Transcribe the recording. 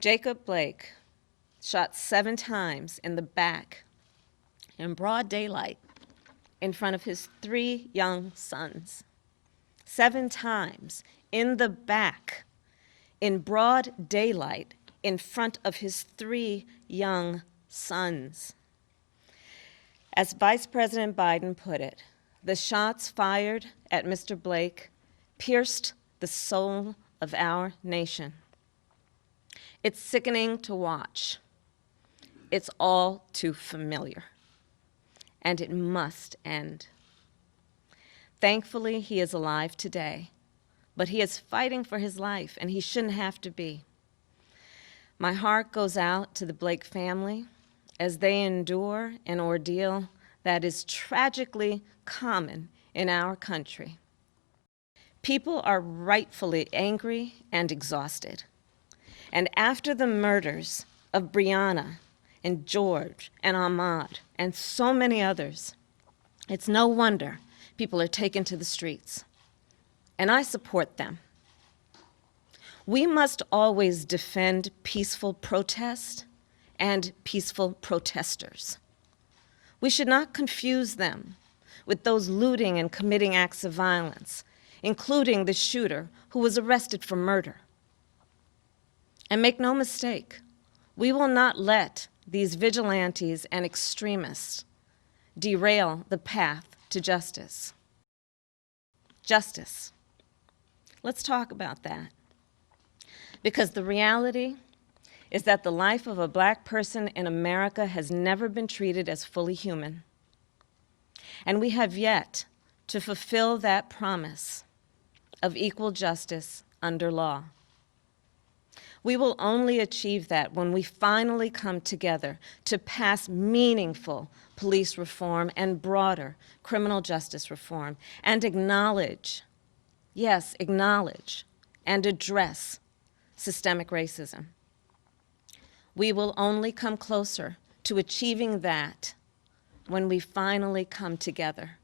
Jacob Blake, shot 7 times in the back in broad daylight in front of his 3 young sons. 7 times in the back in broad daylight in front of his 3 young sons. As Vice President Biden put it, the shots fired at Mr. Blake pierced the soul of our nation. It's sickening to watch. It's all too familiar, and it must end. Thankfully, he is alive today, but he is fighting for his life, and he shouldn't have to be. My heart goes out to the Blake family as they endure an ordeal that is tragically common in our country. People are rightfully angry and exhausted. And after the murders of Breonna and George and Ahmaud and so many others, it's no wonder people are taken to the streets. And I support them. We must always defend peaceful protest and peaceful protesters. We should not confuse them with those looting and committing acts of violence, including the shooter who was arrested for murder. And make no mistake, we will not let these vigilantes and extremists derail the path to justice. Justice. Let's talk about that. Because the reality is that the life of a Black person in America has never been treated as fully human. And we have yet to fulfill that promise of equal justice under law. We will only achieve that when we finally come together to pass meaningful police reform and broader criminal justice reform and acknowledge, yes, acknowledge and address systemic racism. We will only come closer to achieving that when we finally come together